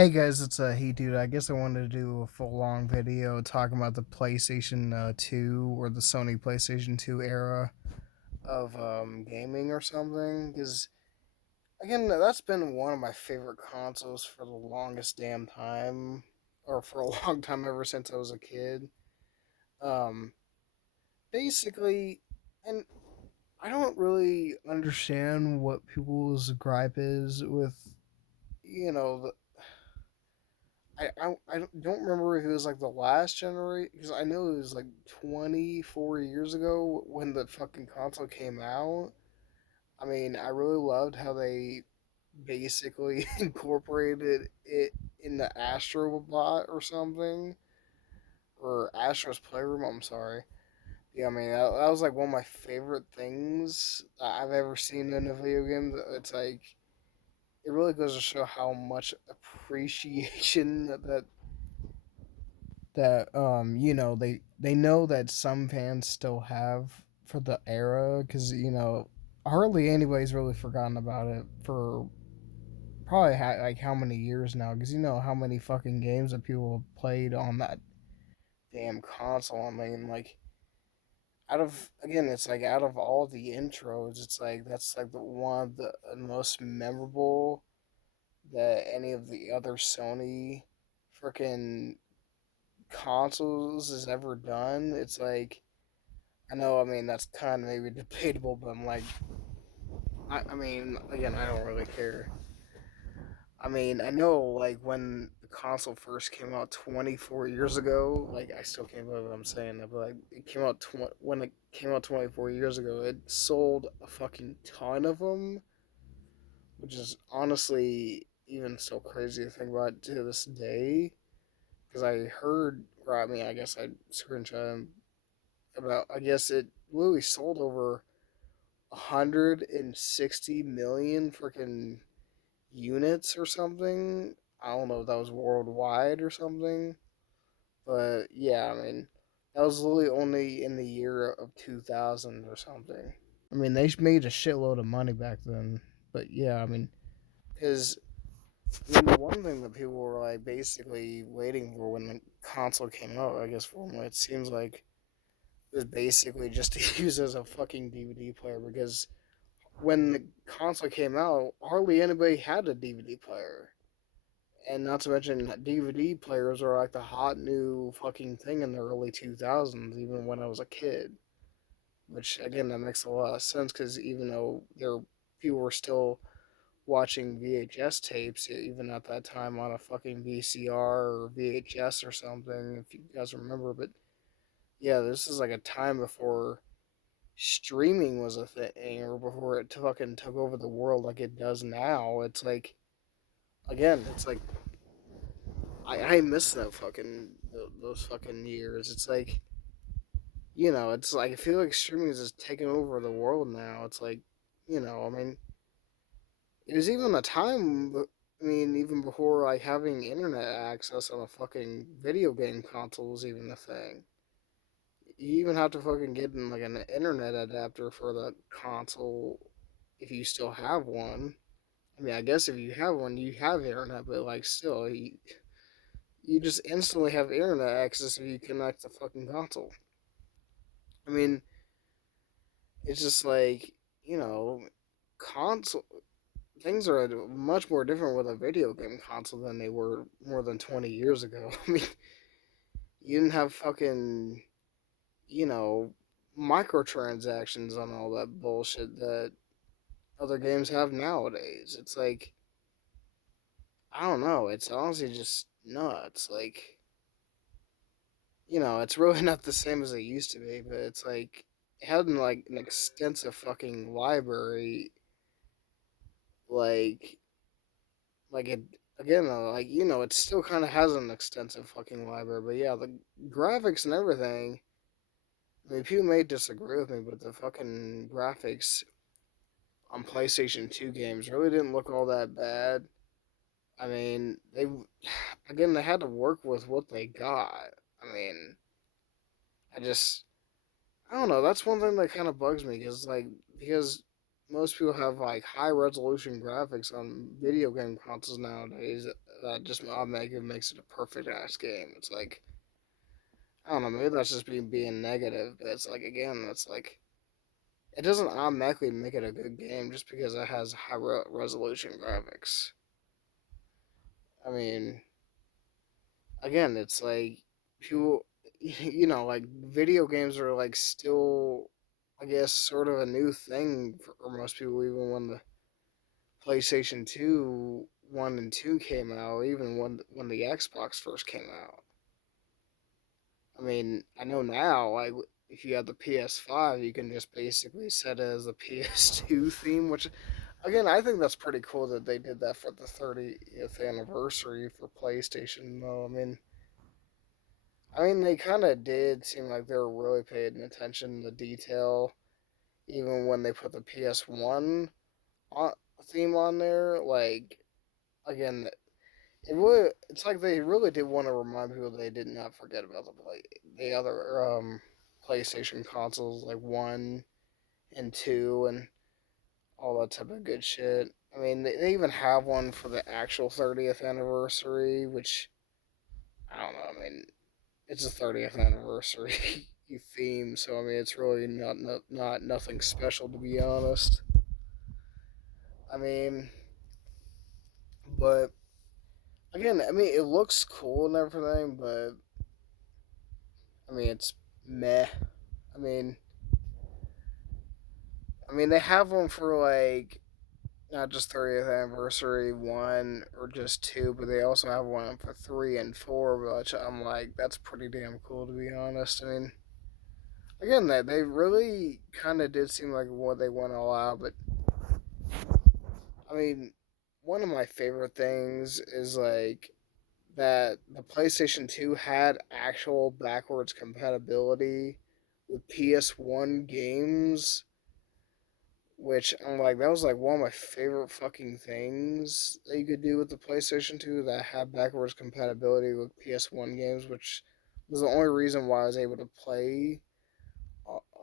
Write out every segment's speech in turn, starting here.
Hey guys, it's Hey Dude. I guess I wanted to do a full long video talking about the PlayStation 2 or the Sony PlayStation 2 era of gaming or something. Because, again, that's been one of my favorite consoles for the longest damn time, or for a long time ever since I was a kid. Um, Basically, and I don't really understand what people's gripe is with, you know, I don't remember if it was like the last generation, because I know it was like 24 years ago when the fucking console came out. I mean, I really loved how they basically incorporated it in the Astrobot or something, or Astro's Playroom. I'm sorry. Yeah, I mean that was like one of my favorite things that I've ever seen in a video game. It's like it really goes to show how much appreciation that they know that some fans still have for the era, because hardly anybody's really forgotten about it for probably like how many years now, because you know how many fucking games that people have played on that damn console. I mean, like, out of again it's like out of all the intros, it's like that's like the one of the most memorable that any of the other Sony freaking consoles has ever done. It's like, I know, I mean, that's kind of maybe debatable, but I'm like, I mean, again, I don't really care. I mean, I know, like, when the console first came out 24 years ago, like, I still can't believe I'm saying that, but, like, it came out, when it came out 24 years ago, it sold a fucking ton of them, which is honestly even so crazy to think about to this day. Because I heard, or I mean, I guess I screenshot about, I guess it literally sold over 160 million freaking units or something. I don't know if that was worldwide or something, but yeah, I mean, that was literally only in the year of 2000 or something. I mean, they made a shitload of money back then, but yeah, I mean, because the one thing that people were like basically waiting for when the console came out, I guess, for them, it seems like, was basically just to use as a fucking DVD player, because when the console came out, hardly anybody had a DVD player. And not to mention, DVD players are like the hot new fucking thing in the early 2000s, even when I was a kid. Which, again, that makes a lot of sense, because even though people were still watching VHS tapes, even at that time, on a fucking VCR or VHS or something, if you guys remember. But yeah, this is like a time before streaming was a thing, or before it fucking took over the world like it does now. It's like, again, it's like I miss that fucking those fucking years. It's like, it's like I feel like streaming is just taking over the world now. It's like, I mean, it was even a time. I mean, even before like having internet access on a fucking video game console was even a thing. You even have to fucking get in like an internet adapter for the console if you still have one. I mean, I guess if you have one, you have internet, but like still, you just instantly have internet access if you connect the fucking console. I mean, it's just like, you know, console things are much more different with a video game console than they were more than 20 years ago. I mean, you didn't have fucking, you know, microtransactions on all that bullshit that other games have nowadays. It's like, I don't know. It's honestly just nuts. Like, it's really not the same as it used to be, but it's like it had like an extensive fucking library, like it again though, like it still kind of has an extensive fucking library, but yeah, the graphics and everything. I mean, people may disagree with me, but the fucking graphics on PlayStation 2 games really didn't look all that bad. I mean, they had to work with what they got. I mean, I just I don't know. That's one thing that kind of bugs me, because most people have like high resolution graphics on video game consoles nowadays. that just automatically makes it a perfect ass game. It's like I don't know, maybe that's just being negative, but it's like again, it's like it doesn't automatically make it a good game just because it has high resolution graphics. I mean, again, it's like people, like video games are like still, I guess, sort of a new thing for most people, even when the PlayStation 2, 1 and 2 came out, even when the Xbox first came out. I mean, I know now, like, if you have the PS5, you can just basically set it as the PS2 theme, which, again, I think that's pretty cool that they did that for the 30th anniversary for PlayStation, though. I mean, they kind of did seem like they were really paying attention to detail, even when they put the PS1 on, theme on there. Like, again, it's like they really did want to remind people they did not forget about the other PlayStation consoles like 1 and 2 and all that type of good shit. I mean, they even have one for the actual 30th anniversary, which I don't know. I mean, it's a 30th anniversary theme, so I mean, it's really not nothing special to be honest. I mean, but again, I mean, it looks cool and everything, but I mean, it's meh. I mean, they have one for like not just 30th anniversary one or just two, but they also have one for 3 and 4, which I'm like, that's pretty damn cool to be honest. I mean, again, that they really kind of did seem like what they want to allow, but I mean, one of my favorite things is like that the PlayStation 2 had actual backwards compatibility with PS1 games, which I'm like, that was like one of my favorite fucking things that you could do with the PlayStation 2 that had backwards compatibility with PS1 games, which was the only reason why I was able to play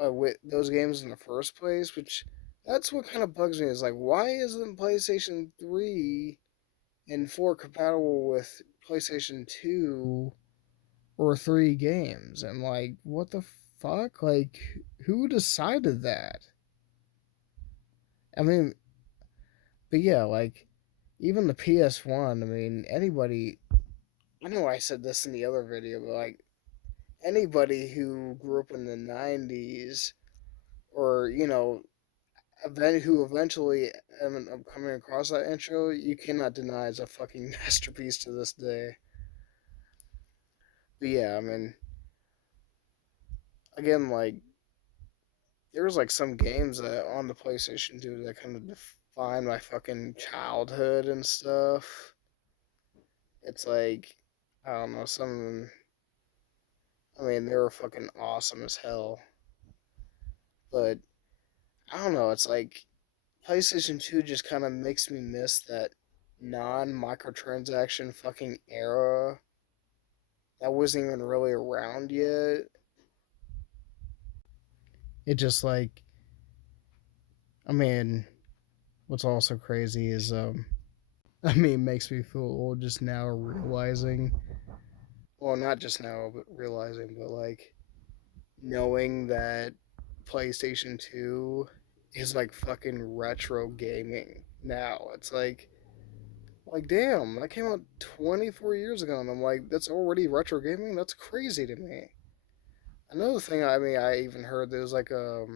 with those games in the first place. Which that's what kind of bugs me is like, why isn't PlayStation 3 and 4 compatible with PlayStation 2 or 3 games? And like, what the fuck? Like, who decided that? I mean, but yeah, like even the PS1, I mean, anybody, I know I said this in the other video, but like anybody who grew up in the 90s or, who eventually ended up coming across that intro, you cannot deny it's a fucking masterpiece to this day. But yeah, I mean, again, like, there's like some games that on the PlayStation 2 that kind of define my fucking childhood and stuff. It's like, I don't know, some of them, I mean, they were fucking awesome as hell. But I don't know. It's like PlayStation 2 just kind of makes me miss that non microtransaction fucking era that wasn't even really around yet. It just like, I mean, what's also crazy is, I mean, makes me feel old just now realizing, well, not just now, but realizing, but like knowing that PlayStation 2 is like fucking retro gaming now. It's like damn, that came out 24 years ago and I'm like that's already retro gaming? That's crazy to me. Another thing, I mean, I even heard there's like a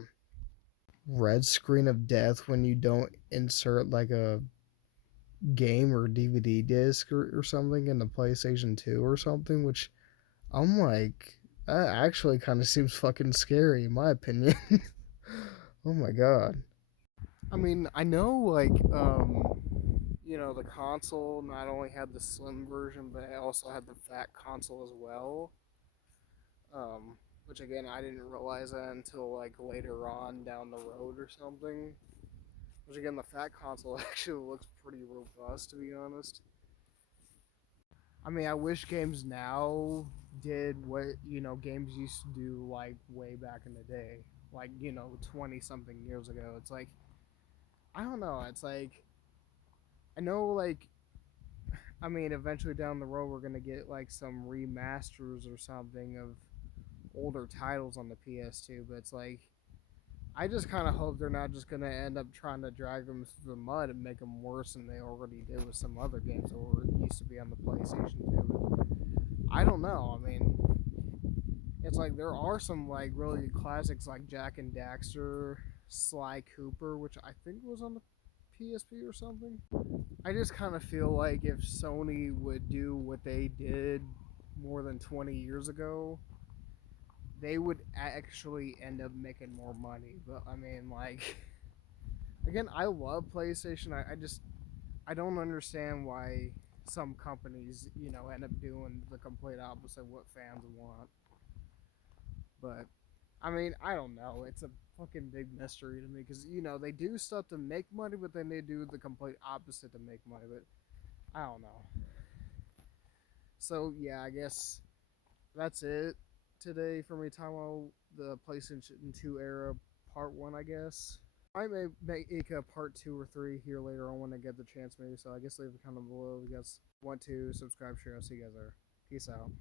red screen of death when you don't insert like a game or DVD disc or something in the PlayStation 2 or something, which I'm like, that actually kind of seems fucking scary, in my opinion. Oh my god. I mean, I know, like, the console not only had the slim version, but it also had the fat console as well. Which again, I didn't realize that until like later on down the road or something. Which again, the fat console actually looks pretty robust, to be honest. I mean, I wish games now did what games used to do like way back in the day, like 20 something years ago. It's like I don't know. It's like I know like I mean, eventually down the road, we're gonna get like some remasters or something of older titles on the PS2. But it's like, I just kind of hope they're not just gonna end up trying to drag them through the mud and make them worse than they already did with some other games that were used to be on the PlayStation 2. But I don't know. I mean, it's like there are some like really good classics like Jack and Daxter, Sly Cooper, which I think was on the PSP or something. I just kind of feel like if Sony would do what they did more than 20 years ago, they would actually end up making more money. But I mean, like, again, I love PlayStation. I don't understand why some companies, end up doing the complete opposite of what fans want. But I mean, I don't know. It's a fucking big mystery to me because they do stuff to make money, but then they do the complete opposite to make money. But I don't know. So yeah, I guess that's it today for me talking about the PlayStation 2 era part one. I guess I may make a part 2 or 3 here later on when I get the chance, maybe. So I guess leave a comment below if you guys want to subscribe, share. I'll see you guys there. Peace out.